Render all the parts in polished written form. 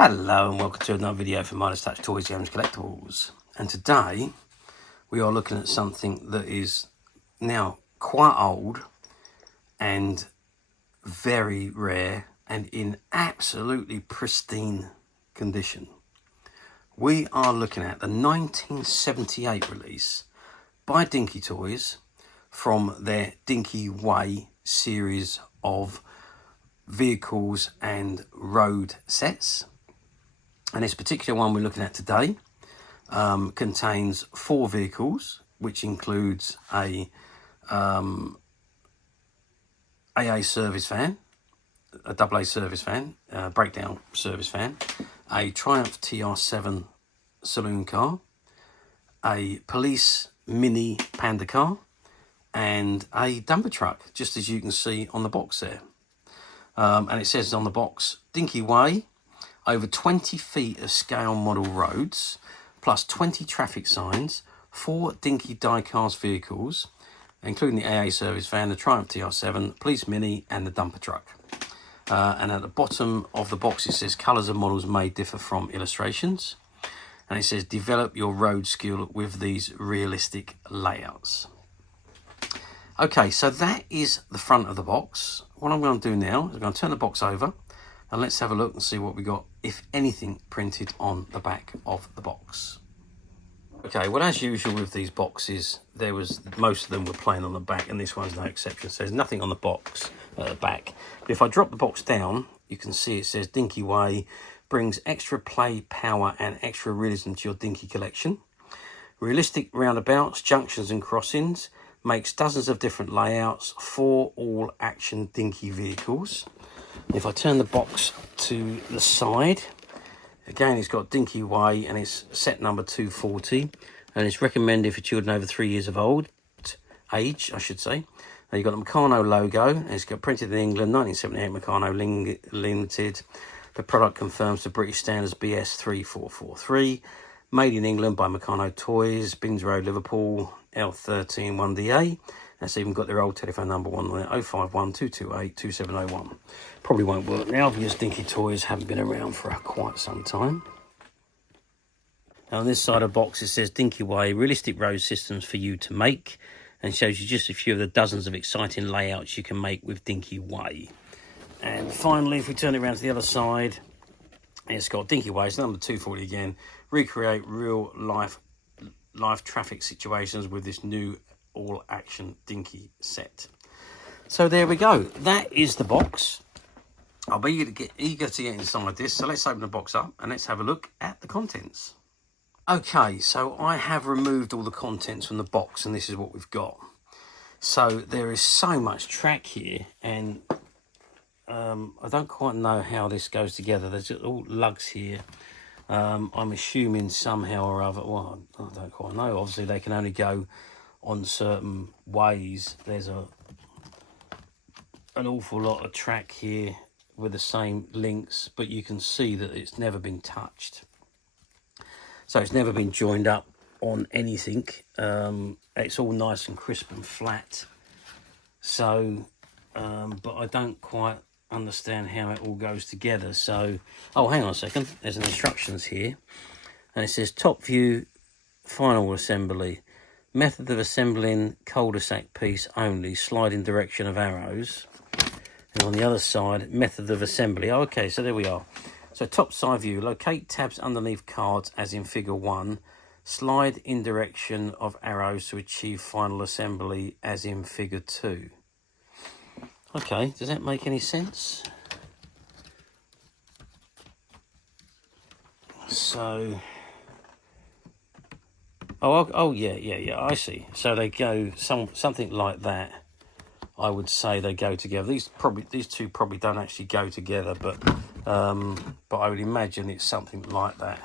Hello and welcome to another video from Midas Touch Toys, Games, Collectibles. And today we are looking at something that is now quite old and very rare and in absolutely pristine condition. We are looking at the 1978 release by Dinky Toys from their Dinky Way series of vehicles and road sets. And this particular one we're looking at today contains 4 vehicles, which includes a AA service van, a AA service van, breakdown service van, a Triumph TR7 saloon car, a police mini Panda car, and a dumper truck, just as you can see on the box there. And it says on the box, Dinky Way, over 20 feet of scale model roads, plus 20 traffic signs, 4 Dinky Diecast vehicles, including the AA service van, the Triumph TR7, police mini, and the dumper truck. And at the bottom of the box it says colours and models may differ from illustrations. And it says develop your road skill with these realistic layouts. Okay, so that is the front of the box. What I'm going to do now is I'm going to turn the box over and let's have a look and see what we got, if anything, printed on the back of the box. Okay, well, as usual with these boxes, most of them were plain on the back, and this one's no exception. So there's nothing on the box at the back. But if I drop the box down, you can see it says Dinky Way brings extra play, power, and extra realism to your Dinky collection. Realistic roundabouts, junctions, and crossings. Makes dozens of different layouts for all action Dinky vehicles. If I turn the box to the side, again it's got Dinky Way and it's set number 240, and it's recommended for children over 3 years of age, I should say. Now you've got the Meccano logo, and it's got printed in England, 1978 Meccano Limited. The product confirms the British standards BS 3443. Made in England by Meccano Toys, Bins Road, Liverpool, L13 1DA. That's even got their old telephone number on there, 051 228 2701. Probably won't work now because Dinky Toys haven't been around for quite some time. Now on this side of the box it says Dinky Way, realistic road systems for you to make, and shows you just a few of the dozens of exciting layouts you can make with Dinky Way. And finally, if we turn it around to the other side, it's got Dinky Way, it's number 240 again, recreate real life traffic situations with this new all action Dinky set. So there we go, that is the box. I'll be eager to get inside this, so let's open the box up and let's have a look at the contents. Okay, so I have removed all the contents from the box, and this is what we've got. So there is so much track here, and I don't quite know how this goes together. There's all lugs here. I'm assuming somehow or other, well, I don't quite know. Obviously, they can only go on certain ways. There's an awful lot of track here with the same links, but you can see that it's never been touched. So it's never been joined up on anything. It's all nice and crisp and flat. So, but I don't quite understand how it all goes together. So, oh, hang on a second. There's an instructions here. And it says top view, final assembly. Method of assembling cul-de-sac piece only, sliding direction of arrows. And on the other side, method of assembly. Oh, okay, so there we are. So top side view, locate tabs underneath cards as in figure 1. Slide in direction of arrows to achieve final assembly as in figure 2. Okay, does that make any sense? So, oh yeah, I see. So they go something like that. I would say they go together. These two probably don't actually go together, but I would imagine it's something like that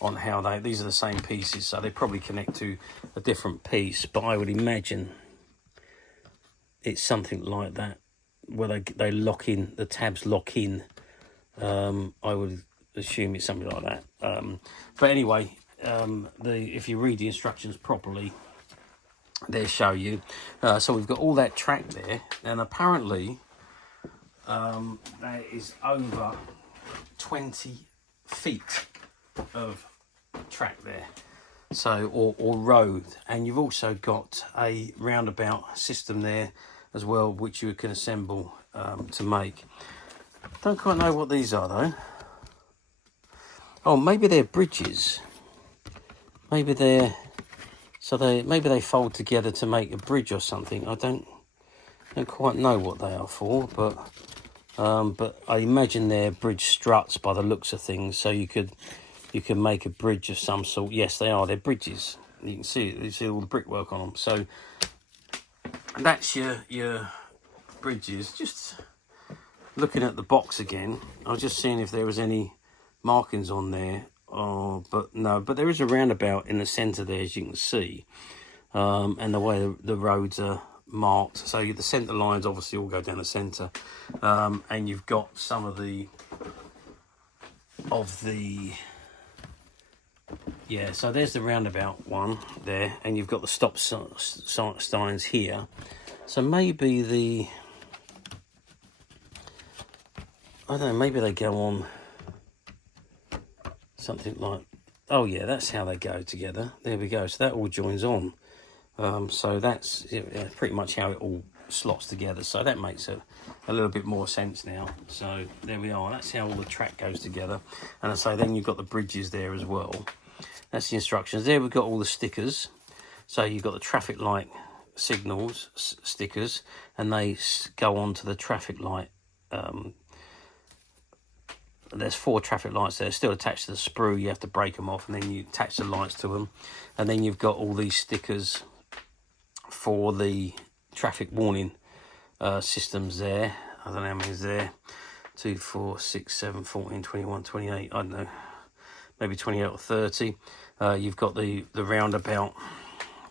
on how these are the same pieces, so they probably connect to a different piece, but I would imagine it's something like that, where they lock in, the tabs lock in. I would assume it's something like that. But anyway, if you read the instructions properly, they show you. So we've got all that track there, and apparently that is over 20 feet of track there, so or road, and you've also got a roundabout system there as well, which you can assemble to make. Don't quite know what these are though. Oh, maybe they're bridges. Maybe they're maybe they fold together to make a bridge or something. I don't quite know what they are for, but I imagine they're bridge struts by the looks of things. So you can make a bridge of some sort. Yes, they are. They're bridges. You can see it. You see all the brickwork on them. So that's your bridges. Just looking at the box again, I was just seeing if there was any markings on there. Oh, but no. But there is a roundabout in the centre there, as you can see, and the way the roads are marked. So the centre lines obviously all go down the centre, and you've got some of the yeah. So there's the roundabout one there, and you've got the stop signs here. So maybe I don't know, maybe they go on something like, oh yeah, that's how they go together. There we go. So that all joins on. So that's pretty much how it all slots together. So that makes a little bit more sense now. So there we are. That's how all the track goes together. And I say then you've got the bridges there as well. That's the instructions. There we've got all the stickers. So you've got the traffic light signals stickers, and they go on to the traffic light. There's 4 traffic lights there, still attached to the sprue. You have to break them off, and then you attach the lights to them. And then you've got all these stickers for the traffic warning systems there. I don't know how many is there. 2, 4, 6, 7, 14, 21, 28. I don't know, maybe 28 or 30. You've got the roundabout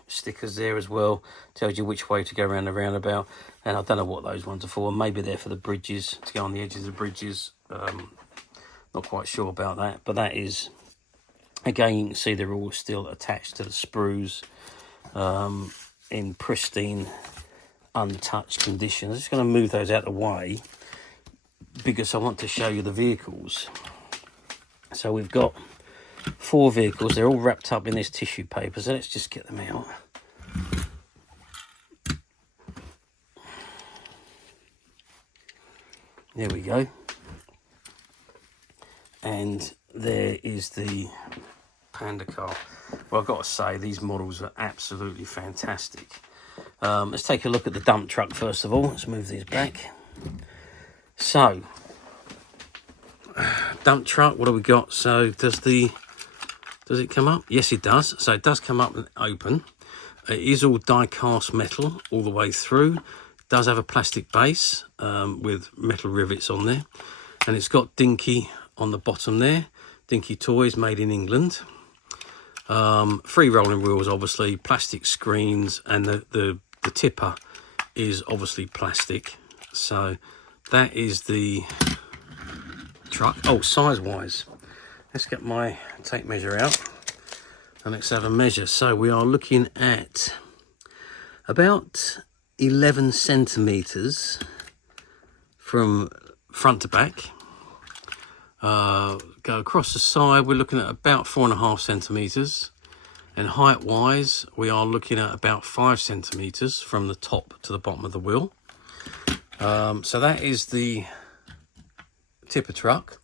stickers there as well. Tells you which way to go around the roundabout. And I don't know what those ones are for. Maybe they're for the bridges, to go on the edges of the bridges. Not quite sure about that, but that is, again, you can see they're all still attached to the sprues in pristine, untouched condition. I'm just going to move those out of the way because I want to show you the vehicles. So we've got 4 vehicles. They're all wrapped up in this tissue paper, so let's just get them out. There we go. And there is the Panda car. Well, I've got to say, these models are absolutely fantastic. Let's take a look at the dump truck first of all. Let's move these back. So, dump truck, what have we got? So, does it come up? Yes, it does. So, it does come up and open. It is all die-cast metal all the way through. It does have a plastic base with metal rivets on there. And it's got Dinky on the bottom there. Dinky Toys, made in England. 3 rolling wheels, obviously, plastic screens, and the tipper is obviously plastic. So that is the truck. Oh, size-wise, let's get my tape measure out and let's have a measure. So we are looking at about 11 centimetres from front to back. Go across the side, we're looking at about 4.5 centimetres, and height wise we are looking at about 5 centimetres from the top to the bottom of the wheel. So that is the tipper truck,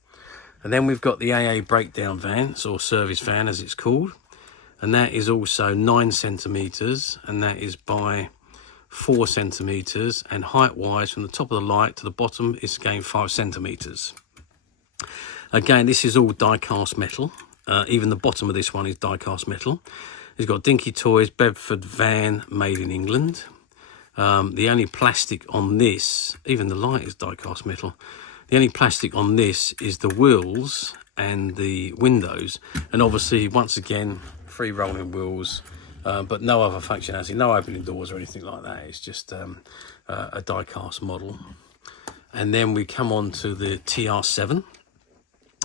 and then we've got the AA breakdown van, or service van as it's called, and that is also 9 centimetres, and that is by 4 centimetres, and height wise from the top of the light to the bottom is again 5 centimetres. Again, this is all die-cast metal. Even the bottom of this one is die-cast metal. It's got Dinky Toys, Bedford van, made in England. The only plastic on this, even the light is die-cast metal. The only plastic on this is the wheels and the windows. And obviously, once again, 3 rolling wheels, but no other functionality, no opening doors or anything like that. It's just a die-cast model. And then we come on to the TR7.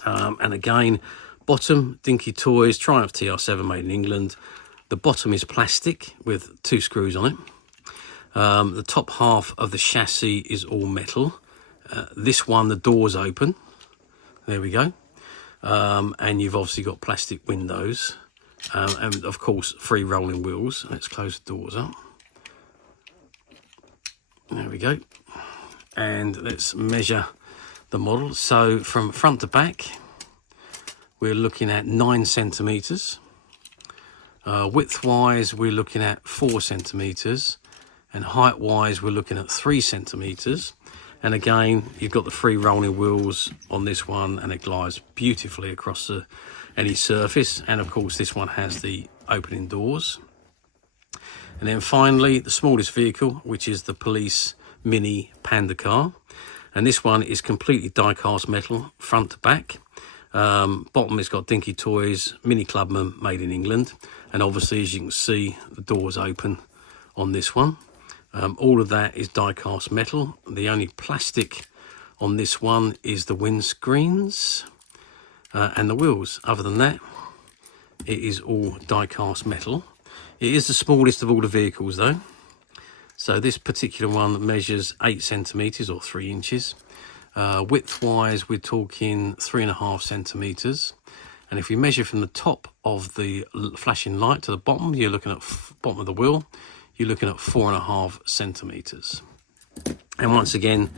And again, bottom, Dinky Toys, Triumph TR7, made in England. The bottom is plastic with 2 screws on it. The top half of the chassis is all metal. This one, the doors open. There we go. and you've obviously got plastic windows, and of course 3 rolling wheels. Let's close the doors up. There we go. And let's measure the model. So from front to back, we're looking at 9 centimeters. Width wise, we're looking at 4 centimeters, and height wise, we're looking at 3 centimeters. And again, you've got the 3 rolling wheels on this one, and it glides beautifully across any surface. And of course, this one has the opening doors. And then finally, the smallest vehicle, which is the police mini Panda car. And this one is completely die-cast metal, front to back. Bottom, it's got Dinky Toys, mini Clubman, made in England. And obviously, as you can see, the doors open on this one. All of that is die-cast metal. The only plastic on this one is the windscreens and the wheels. Other than that, it is all die-cast metal. It is the smallest of all the vehicles though. So this particular one measures 8 centimeters or 3 inches. Width-wise, we're talking 3.5 centimeters. And if we measure from the top of the flashing light to the bottom, you're looking at bottom of the wheel, you're looking at 4.5 centimeters. And once again,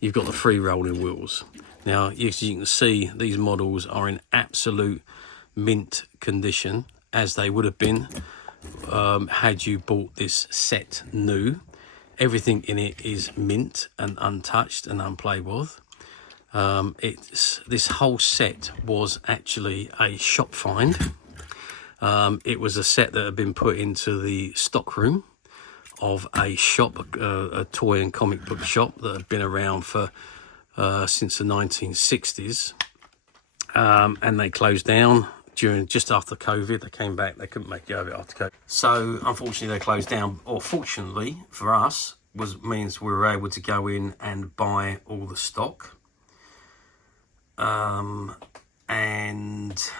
you've got the 3 rolling wheels. Now, as you can see, these models are in absolute mint condition, as they would have been had you bought this set new. Everything in it is mint and untouched and unplayed with. This whole set was actually a shop find. It was a set that had been put into the stock room of a shop, a toy and comic book shop that had been around for since the 1960s, and they closed down just after COVID. They came back, they couldn't make go of it after COVID, so unfortunately they closed down. Or fortunately for us, means we were able to go in and buy all the stock, and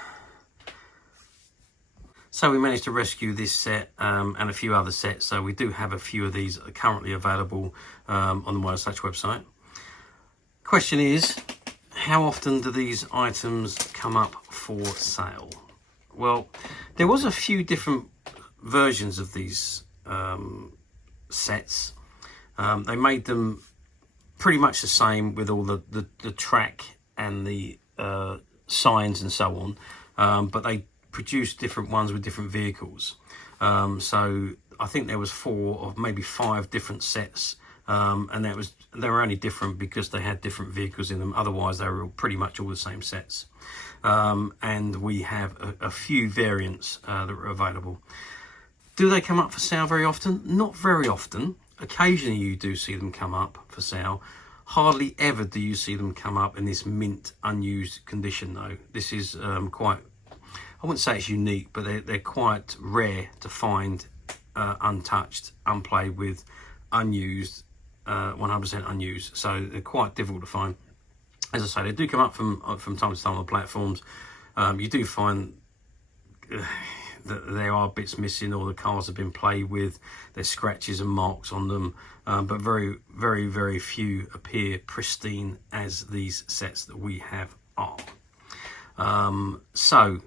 so we managed to rescue this set and a few other sets. So we do have a few of these currently available on the Midas Touch website. Question is, how often do these items come up for sale? Well, there was a few different versions of these sets. They made them pretty much the same with all the track and the signs and so on, but they produced different ones with different vehicles. So I think there was 4 or maybe 5 different sets, and they were only different because they had different vehicles in them. Otherwise, they were pretty much all the same sets. And we have a few variants that are available. Do they come up for sale very often? Not very often. Occasionally you do see them come up for sale. Hardly ever do you see them come up in this mint unused condition though. This is quite, I wouldn't say it's unique, but they're quite rare to find untouched, unplayed with, unused, 100% unused. So they're quite difficult to find. As I say, they do come up from time to time on the platforms. You do find that there are bits missing, or the cars have been played with, there's scratches and marks on them, but very, very, very few appear pristine as these sets that we have are. So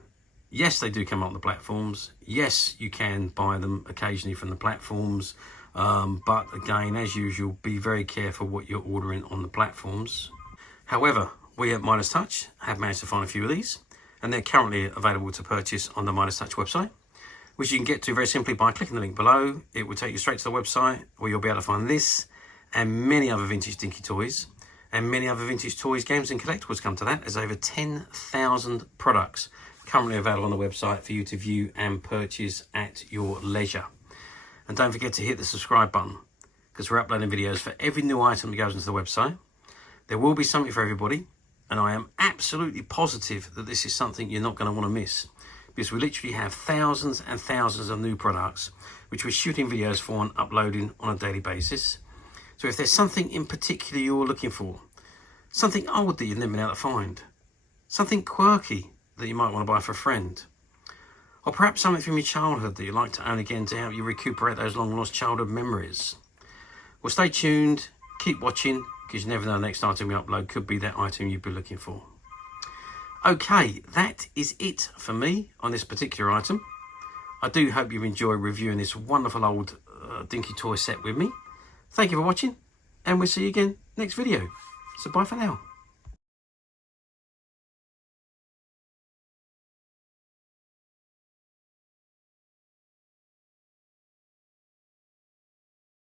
yes, they do come up on the platforms. Yes, you can buy them occasionally from the platforms, but again, as usual, be very careful what you're ordering on the platforms. However, we at Midas Touch have managed to find a few of these, and they're currently available to purchase on the Midas Touch website, which you can get to very simply by clicking the link below. It will take you straight to the website, where you'll be able to find this and many other vintage Dinky toys, and many other vintage toys, games and collectibles. Come to that, there's over 10,000 products currently available on the website for you to view and purchase at your leisure. And don't forget to hit the subscribe button, because we're uploading videos for every new item that goes into the website. There will be something for everybody, and I am absolutely positive that this is something you're not going to want to miss, because we literally have thousands and thousands of new products which we're shooting videos for and uploading on a daily basis. So if there's something in particular you're looking for, something old that you've never been able to find, something quirky that you might want to buy for a friend, or perhaps something from your childhood that you'd like to own again to help you recuperate those long lost childhood memories, well, stay tuned, keep watching, because you never know, the next item we upload could be that item you've been looking for. Okay, that is it for me on this particular item. I do hope you enjoy reviewing this wonderful old Dinky toy set with me. Thank you for watching, and we'll see you again next video. So bye for now.